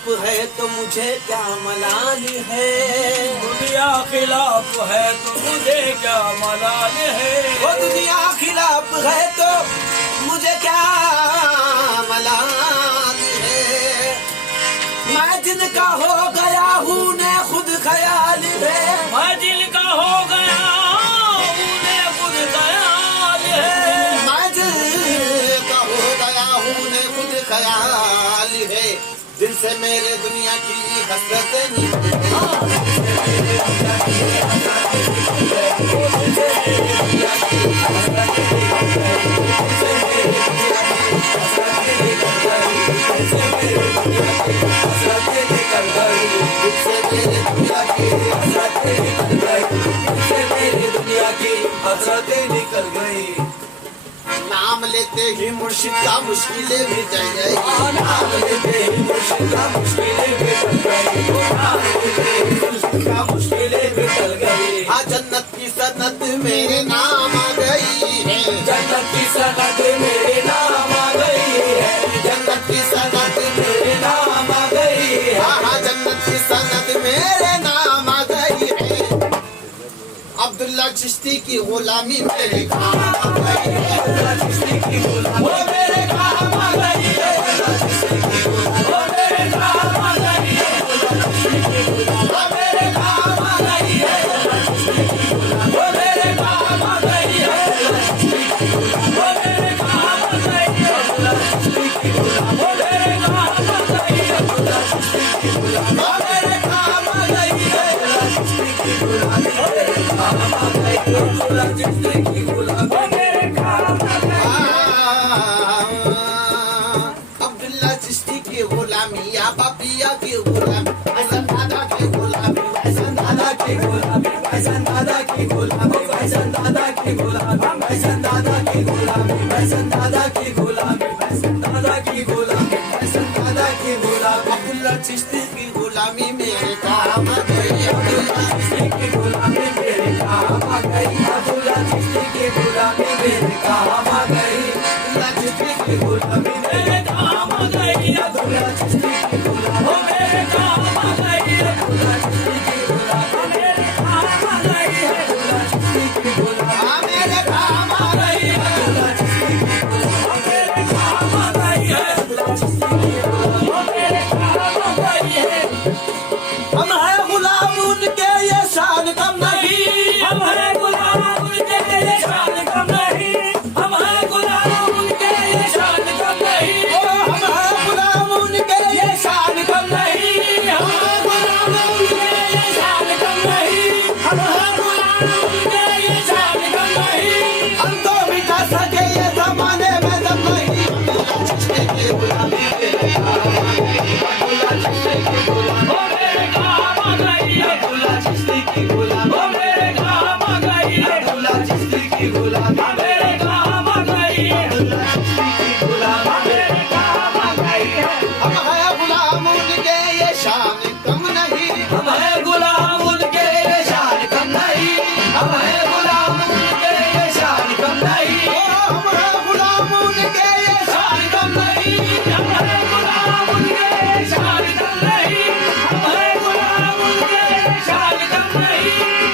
खिलाफ है तो मुझे क्या मलाल है। दुनिया खिलाफ है तो मुझे क्या मलाल है। वो दुनिया खिलाफ है तो मुझे क्या मलाल है। मैं जिनका हो गया हूँ ने खुद ख्याल है। मैं जिनका हो गया उन्हें खुद ख्याल है। मैं जिनका हो गया हूँ ने खुद ख्याल है। दिल से मेरे दुनिया की हसरतें निकल गई। नाम लेते ही मुर्शिद का मुश्किलें भी टल गई। नाम लेते ही मुर्शिद का मुश्किलें भी टल गई। नाम लेते ही मुर्शिद का मुश्किलें भी टल गई। हाँ जन्नत की सनत मेरे नाम आ गई है। जन्नत की सनत मेरे नाम आ गई है। जन्नत की सनत मेरे नाम आ गई है। हाँ जन्नत की सनत मेरे नाम आ गई है। अब्दुल्ला चिश्ती की गुलामी मेरे काम आ गई है। अब्दुल्ला चिश्ती की गुलामी वो मेरे काम आ गई है। अब्दुल्ला चिश्ती की गुलामी वो मेरे काम आ गई है। अब्दुल्ला चिश्ती की गुलामी वो मेरे काम आ गई है। अब्दुल्ला चिश्ती की गुलामी वो मेरे काम आ गई है। अब्दुल्ला चिश्ती की गुलामी वो मेरे काम आ गई है। अब्दुल्ला चिश्ती की गुलामी वो मेरे काम आ गई है। अब्दुल्ला चिश्ती की गुलामी वो मेरे काम आ गई है। अब्दुल्ला चिश्ती की गुलामी वो मेरे काम आ गई है। अब्दुल्ला चिश्ती की गुलामी वो मेरे काम आ गई है। अब्दुल्ला चिश्ती की गुलामी या बापिया की गुलामी फैज़न दादा की गुलामी फैज़न दादा की गुलामी फैज़न दादा की गुलामी फैज़न दादा की गुलामी फैज़न दादा की गुलामी फैज़न दादा की गुलामी फैज़न दादा की गुलामी फैज़न दादा की गुलामी। अब्दुल्ला चिश्ती की गुलामी मेरे काम आ गई। अब्दुल्ला चिश्ती की गुलामी मेरे काम आ गई। अब्दुल्ला चिश्ती की गुलामी मेरे काम आ गई। अब्दुल्ला चिश्ती की गुलामी मेरे काम आ गई। अब्दुल्ला चिश्ती की गुलामी वो मेरे काम आ गई। अब्दुल्ला चिश्ती की गुलामी मेरे काम आ गई। अब्दुल्ला चिश्ती की गुलामी मेरे काम आ गई। अब्दुल्ला चिश्ती की गुलामी मेरे काम आ गई। अब्दुल्ला चिश्ती की गुलामी मेरे काम आ गई। हम हैं गुलाम उनके ये शान कम नहीं। हम हैं गुलाम उनके ये शान कम नहीं। हम हैं गुलाम उनके ये शान कम नहीं। हम हैं गुलाम उनके ये शान कम नहीं। हम हैं गुलाम उनके ये शान कम नहीं। हम हैं गुलाम उनके ये शान कम नहीं। हम तो मिटा सके ये जमाने में दम नहीं। अब्दुल्ला चिश्ती की गुलामी मेरे काम आ गई। अब्दुल्ला चिश्ती की गुलामी वो मेरे काम आ गई। अब्दुल्ला चिश्ती की गुलामी वो मेरे काम आ गई। अब्दुल्ला चिश्ती की गुलामी मेरे काम आ गई। अब्दुल्ला चिश्ती की गुलामी मेरे काम आ गई। हम हैं गुलाम उनके ये शान कम नहीं। हम हैं गुलाम उनके ये शान कम नहीं। हम हैं गुलाम उनके ये शान कम नहीं। हम हैं गुलाम उनके ये शान कम नहीं। हम हैं गुलाम उनके ये शान कम नहीं। हम हैं गुलाम उनके ये शान कम नहीं।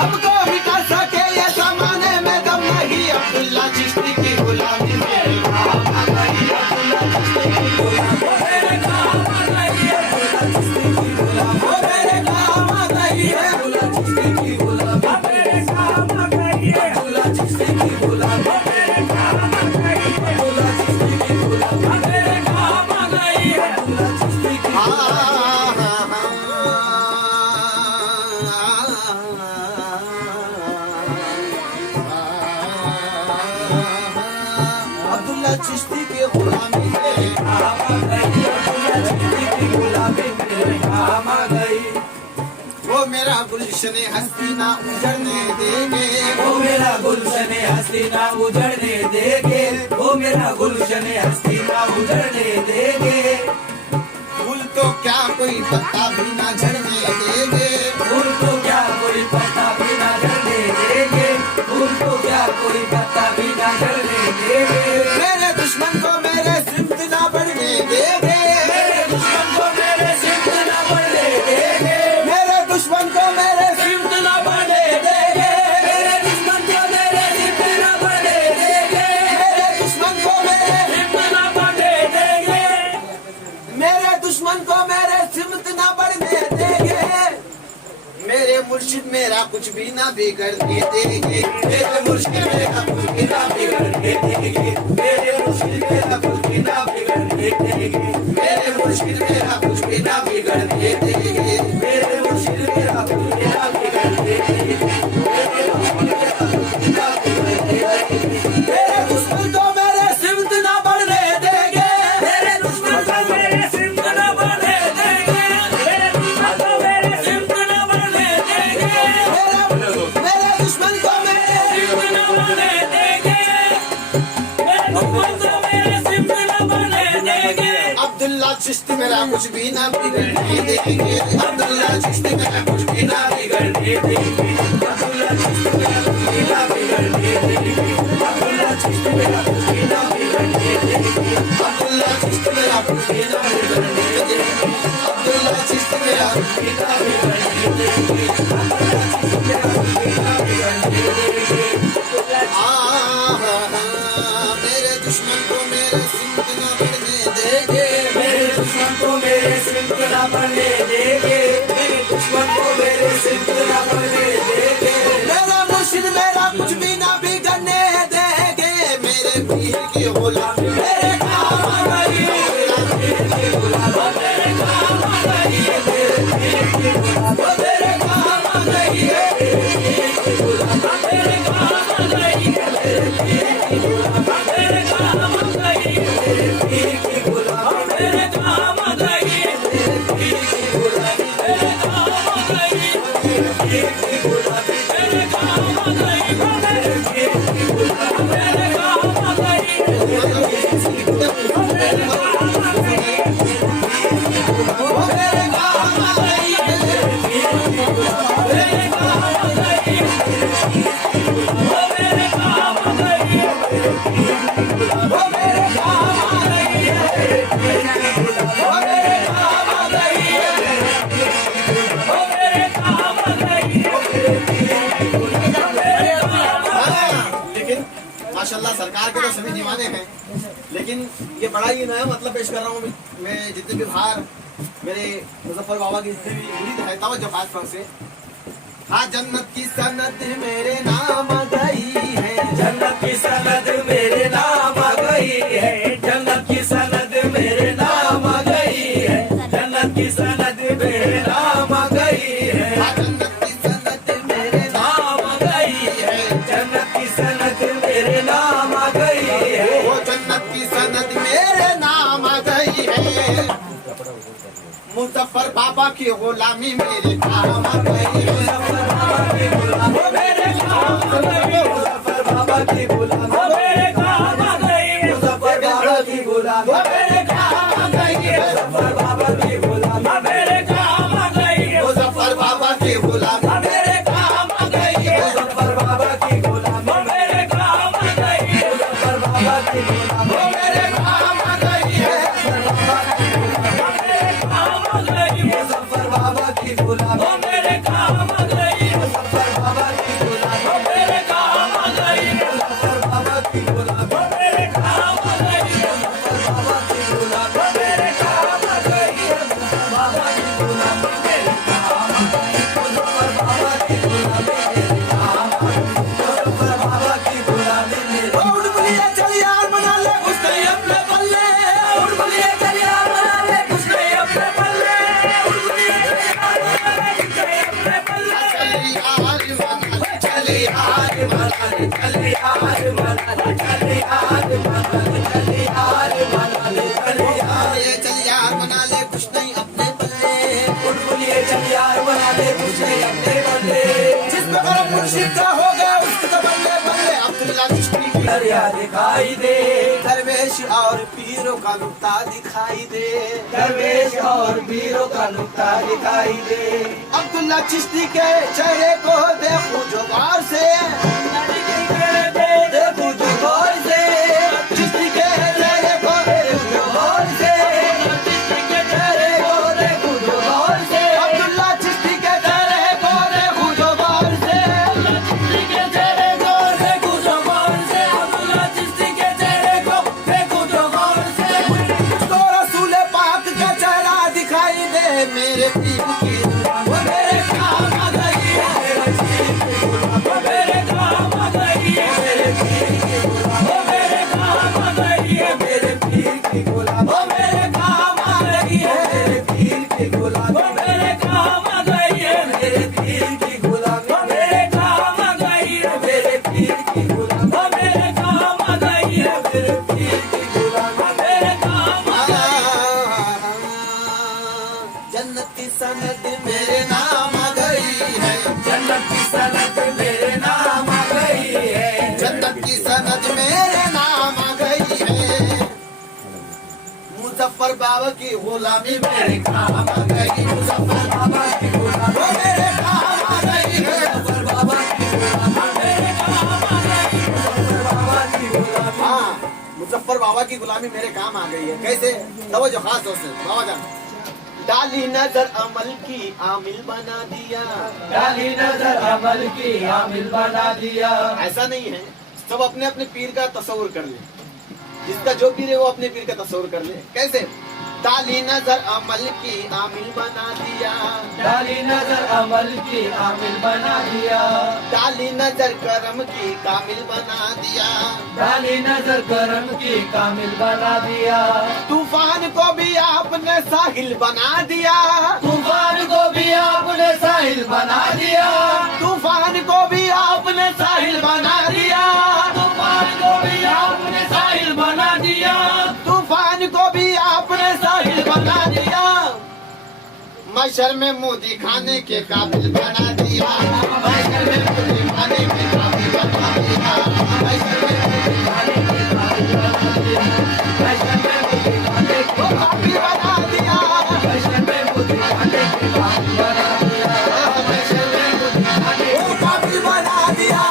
हमको मिटा सके ये जमाने में दम नहीं। अब्दुल्ला चिश्ती की गुलामी मेरे काम आ गई। अब्दुल्ला चिश्ती की गुलामी मेरे काम आ गई। अब्दुल्ला चिश्ती की गुलामी वो मेरे काम आ गई है। अब्दुल्ला चिश्ती की गुलामी मेरे काम आ गई। अब्दुल्ला चिश्ती की गुलामी मेरे काम आ गई। अब्दुल्ला चिश्ती की गुलामी मेरे काम आ गई। अब्दुल्ला चिश्ती की अब्दुल्ला चिश्ती की गुलामी मेरे काम आ गई। अब्दुल्ला चिश्ती की गुलामी मेरे काम आ गई। वो मेरा गुलशन हस्ती ना उजड़ने देंगे। वो मेरा गुलशन हस्ती ना उजड़ने देंगे। वो मेरा गुलशन हस्ती ना उजड़ने देंगे। फूल तो क्या कोई पत्ता भी ना झड़ने देंगे। फूल तो क्या कोई पत्ता भी ना झड़ने देंगे। फूल तो क्या कोई पत्ता भी ना झड़ने देंगे। मेरे दुश्मन को मेरे सिमत ना बढ़ने देंगे। मेरे दुश्मन को मेरे सिमत मेरा कुछ भी ना बिगड़ने देंगे, मेरे मुश्किल मेरा कुछ भी ना बिगड़ने देंगे, मेरे मुश्किल मेरा कुछ भी ना बिगड़ने देंगे, मेरे मुश्किल मेरा कुछ भी ना बिगड़ने देंगे, मेरे मुश्किल मेरा कुछ भी ना बिगड़ने देंगे, मेरे मुश्किल मेरा कुछ भी ना बिगड़ने देंगे, मेरे दुश्मन को मेरे सिमत ना बढ़ने देंगे, मेरे दुश्मन को मेरे सिमत ना बढ़ने देंगे, मेरे दुश्मन को मेरे सिमत ना बढ़ने देंगे, मेरे दुश्मन को मेरे सिमत ना बढ़ने देंगे, मेरे दुश्मन को मेरे सिमत ना बढ़ने देंगे। अब्दुल्ला चिश्ती मेरा कुछ भी ना बिगड़ने देंगे, अब्दुल्ला चिश्ती मेरा कुछ भी ना बिगड़ने देंगे, अब्दुल्ला चिश्ती मेरा कुछ भी ना बिगड़ने देंगे, अब्दुल्ला चिश्ती मेरा कुछ भी ना बिगड़ने देंगे, अब्दुल्ला चिश्ती मेरा कुछ भी ना बिगड़ने देंगे, अब्दुल्ला चिश्ती मेरा कुछ भी ना बिगड़ने देंगे, अब्दुल्ला चिश्ती मेरा कुछ भी ना बिगड़ने देंगे। मेरे दुश्मन को मेरे सिमत ना बढ़ने देंगे, मेरे दुश्मन को मेरे सिमत ना बढ़ने देंगे, मेरे दुश्मन को मेरे सिमत ना बढ़ने देंगे, मेरा मुर्शिद मेरा कुछ भी ना बिगड़ने देंगे, मेरे पीर की गुलाम मेरे काम आ गई मेरे पीर की गुलाम, मेरे काम आ गई मेरे पीर की गुलाम, मेरे काम आ गई मेरे पीर की गुलाम, मेरे काम आ गई मेरे पीर की गुलाम, मेरे काम आ गई मेरे पीर की गुलाम, मेरे काम आ गई मेरे पीर की गुलाम, मेरे काम आ गई मेरे पीर की गुलाम, मेरे काम आ गई मेरे पीर की गुलाम, मेरे काम आ गई मेरे पीर की गुलाम, मेरे काम आ गई मेरे काम आ गई मेरे पीर की गुलाम, मेरे काम आ गई मेरे पीर की गुलाम, मेरे काम आ गई मेरे पीर की गुलाम, मेरे काम आ गई मेरे पीर की गुलाम, मेरे काम आ गई मेरे पीर की गुलाम, मेरे काम आ गई मेरे पीर की गुलाम, मेरे काम आ गई। लेकिन माशाल्लाह सरकार के तो सभी दीवाने हैं, लेकिन ये बड़ा ही नया मतलब पेश कर रहा हूँ मैं। जितने भी बाहर मेरे मुजफ्फर बाबा की जितनी भी मुरीद है, तवज्जो खास तौर से, हाँ जन्नत की सनद मेरे नाम गई है, जन्नत की सनद मेरे नाम आ गई है, जन्नत की सनद मेरे नाम आ गई है, जन्नत की सनद मेरे नाम आ गई है, हाँ जन्नत की सनद मेरे नाम आ गई है, जन्नत की सनद मेरे नाम आ गई है, वो जन्नत की सनद मेरे नाम आ गई है, मुजफ्फर बाबा की गुलामी मेरे काम आ गई है, मुजफ्फर बाबा की गुलाम मेरे काम आ गई, मुजफ्फर बाबा की गुलाम मेरे काम आ गई, मुजफ्फर बाबा की गुलाम मेरे काम आ गई, मुजफ्फर बाबा की गुलाम मेरे काम आ गई, मुजफ्फर बाबा की गुलामी मेरे काम आ गई, मुजफ्फर बाबा की गुलाम मेरे काम आ गई, मुजफ्फर बाबा की गुलाम मेरे काम आ गई है, मेरे काम आ गई, मुजफ्फर बाबा की गुलाम मेरे काम आ गई, मुजफ्फर बाबा की गुलाम मेरे काम आ गई, मुजफ्फर बाबा की गुलाम मेरे काम आ गई, मुजफ्फर बाबा की गुलाम मेरे काम आ गई, मुजफ्फर बाबा की गुलाम मेरे काम आ गई, मुजफ्फर बाबा की गुलाम मेरे काम आ गई, मुजफ्फर बाबा की गुलाम मेरे उठ बुलिया चल यार मना ले कुछ नहीं अपने पल्ले, उठ बुलिए चल यार मना ले कुछ नहीं अपने पल्ले, उठ बुलिए चल यार मना ले कुछ नहीं अपने पल्ले, चली आज मना ले, चली आज मना ले, चली आज मना ले, चली आज मना ले, चली आज ये चल यार मना ले कुछ नहीं अपने पल्ले, उठ बुलिए चल यार मना ले कुछ नहीं अपने पल्ले, जिस प्रकार मुर्शिद का हो गया उसके तो बल्ले बल्ले, अब्दुल्ला चिश्ती की दरिया दिखाई दे, दरवेश और पीरों का नुक्ता दिखाई दे, दरवेश और पीरों का नुक्ता दिखाई दे, अब्दुल्ला चिश्ती के चेहरे को देखो जो गौर से, देखो जो गौर से, चिश्ती के चेहरे को देखो जो गौर से, चिश्ती के चेहरे को देखो जो गौर से, अब्दुल्ला चिश्ती के चेहरे को देखो जो गौर से, चिश्ती के चेहरे को देखो जो गौर से, अब्दुल्ला चिश्ती के चेहरे को देखो जो गौर से, तो रसूल पाक का चेहरा दिखाई दे मेरे पीर की, वो मेरे काम आ गई है, मेरे बाबा की गुलामी मेरे काम आ गई, मुजफ्फर बाबा की गुलामी मेरे काम आ गई, मुजफ्फर बाबा की गुलामी मेरे काम आ गई, मुजफ्फर बाबा की गुलामी। हाँ, मुजफ्फर बाबा की गुलामी मेरे काम आ गई है। कैसे? तवज्जो खास तौर से बाबा जान। डाली नजर अमल की आमिल बना दिया, डाली नजर अमल की आमिल बना दिया। ऐसा नहीं है, सब अपने अपने पीर का तस्वुर कर ले, जिसका जो पीर है वो अपने पीर का तस्वुर कर ले। कैसे? डाली नजर अमल की आमिल बना दिया, डाली नजर अमल की आमिल बना दिया, डाली नजर करम की कामिल बना दिया, डाली नजर करम की कामिल बना दिया। तूफान को भी आपने साहिल बना दिया, तूफान को भी आपने साहिल बना दिया, तूफान को भी आपने साहिल बना दिया, तूफान को भी आपने साहिल बना दिया, तूफान को भी आपने साहिल बना दिया। मशर में मुंह दिखाने के काबिल बना दिया, मशर में मुंह दिखाने के काबिल बना दिया, मशर में मुंह दिखाने के काबिल बना दिया, मशर में मुंह दिखाने के काबिल बना दिया, मशर में मुंह दिखाने के काबिल बना दिया, मशर में मुंह दिखाने के काबिल बना दिया,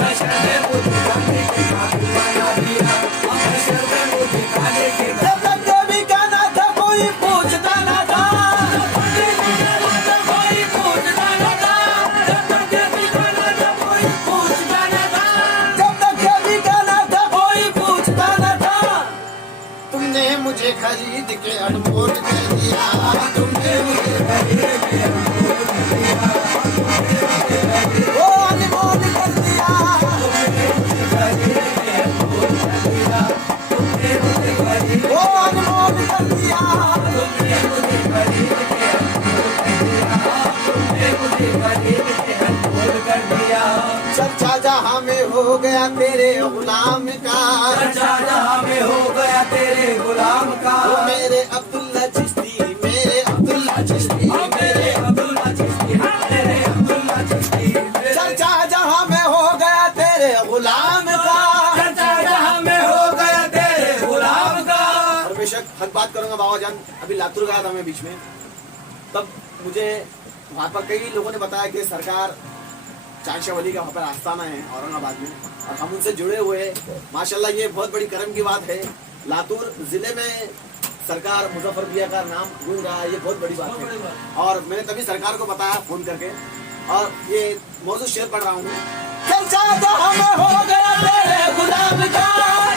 मशर में मुंह दिखाने के काबिल बना दिया, मशर में मुंह दिखाने के जब तक कभी गाना था कोई पूछता न था, कोई पूछता न था, जब तक कभी गाना था कोई पूछता न था, जब तक कभी गाना था कोई पूछता न था। तुमने मुझे खरीद के अनमोल कर दिया, तुमने मुझे खरीद के अनमोल कर दिया, ओ अनमोल कर दिया, ओ अनमोल कर दिया। चर्चा जहाँ में हो गया तेरे गुलाम का, चर्चा जहाँ में हो गया तेरे गुलाम का, ओ मेरे अब्दुल्ला चिश्ती, मेरे अब्दुल्ला चिश्ती, मेरे अब्दुल्ला चिश्ती, मेरे अब्दुल्ला चिश्ती, चर्चा जहाँ में हो गया तेरे गुलाम का। चर्चा जहाँ में हो गया तेरे गुलाम का। और बेशक हर बात करूंगा बाबा जान, अभी लातूर गया था मैं बीच में, तब मुझे वहाँ पर कई लोगों ने बताया कि सरकार चांशा वली का वहाँ पर आस्थाना है औरंगाबाद में, और हम उनसे जुड़े हुए हैं। माशाल्लाह ये बहुत बड़ी करम की बात है, लातूर जिले में सरकार मुजफ्फर बिया का नाम गूंज रहा है, ये बहुत बड़ी बात है। और मैंने तभी सरकार को बताया फोन करके, और ये मौजूद शेयर पढ़ रहा हूँ। चर्चा जहाँ में हो गया तेरे गुलाम का,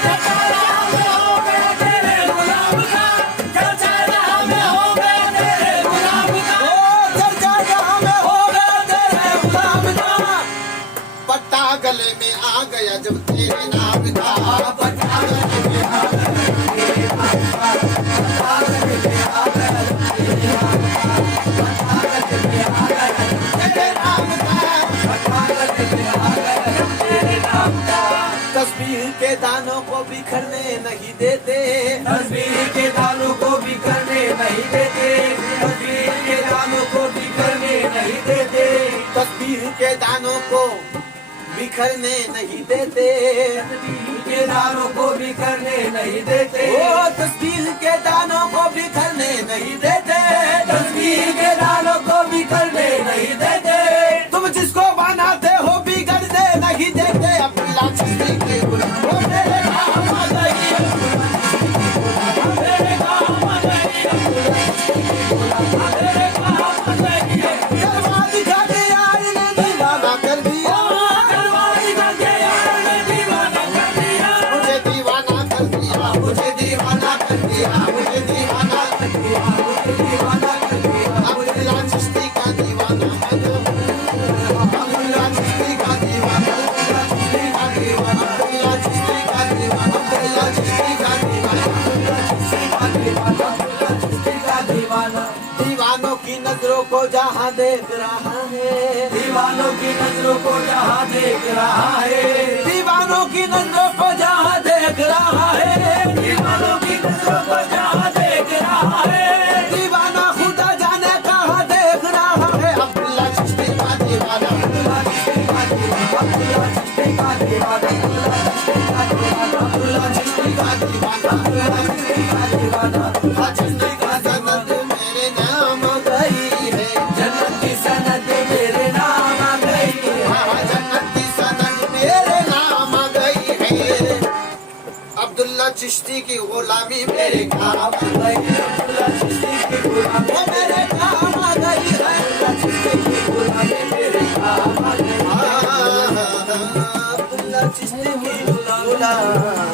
चर्चा जहाँ में हो गया तेरे गुलाम का, चर्चा जहाँ में हो गया तेरे गुलाम का, ओ चर्चा जहाँ में हो गया तेरे गुलाम का। पट्टा गले में आ गया जब तेरे नाम का, पट्टा गले में आ गया तेरे नाम का, पट्टा गले में आ गया तेरे नाम का, पट्टा गले में आ गया तेरे नाम का, पट्टा गले में आ गया तेरे नाम का। तस्बीह के दानों को बिखरने नहीं देते, तस्बीह के दानों को बिखरने नहीं देते, तस्बीह के दानों को बिखरने नहीं देते, तस्बीह के दानों को बिखरने नहीं देते, तस्बीह के दानों को बिखरने नहीं देते, ओ तस्बीह के दानों को बिखरने नहीं देते, तस्बीह के दानों को बिखरने नहीं देते। तुम जिसको बनाते हो बिगड़ने नहीं देते। अब्दुल्ला चिश्ती के गुलाम हो मेरे काम आ गई, मेरे काम आ गई, मेरे काम आ गई, गरबा दिखा के यार ने दीवाना कर दिया, दरबारी करके यार ने दीवाना कर दिया, मुझे दीवाना कर दिया, मुझे दीवाना कर दिया, मुझे दीवाना कर दिया, मुझे दीवाना कर दिया। अब्दुल्ला चिश्ती का दीवाना है जो, अब्दुल्ला चिश्ती का दीवाना, अब्दुल्ला चिश्ती का दीवाना, अब्दुल्ला चिश्ती का दीवाना, अब्दुल्ला चिश्ती का दीवाना, अब्दुल्ला चिश्ती का दीवाना, अब्दुल्ला चिश्ती का दीवाना। दीवानों की नजरों को जहाँ देख रहा है, दीवानों की नजरों को जहाँ देख रहा है, दीवानों की नजरों को जहाँ देख रहा है, दीवानों की नजरों को जहाँ देख रहा है, दीवाना खुदा जाने कहाँ देख रहा है। अब्दुल्ला चिश्ती का दीवाना, अब्दुल्ला चिश्ती का दीवाना, अब्दुल्ला चिश्ती का दीवाना, अब्दुल्ला चिश्ती का दीवाना, अब्दुल्ला चिश्ती का दीवाना, अब्दुल्ला चिश्ती का दीवाना। अब्दुल्ला चिश्ती की गुलामी मेरे काम आ गई अब्दुल्ला चिश्ती की गुलामी वो मेरे काम आ गई है अब्दुल्ला चिश्ती की गुलामी मेरे काम आ गई अब्दुल्ला चिश्ती की गुलामी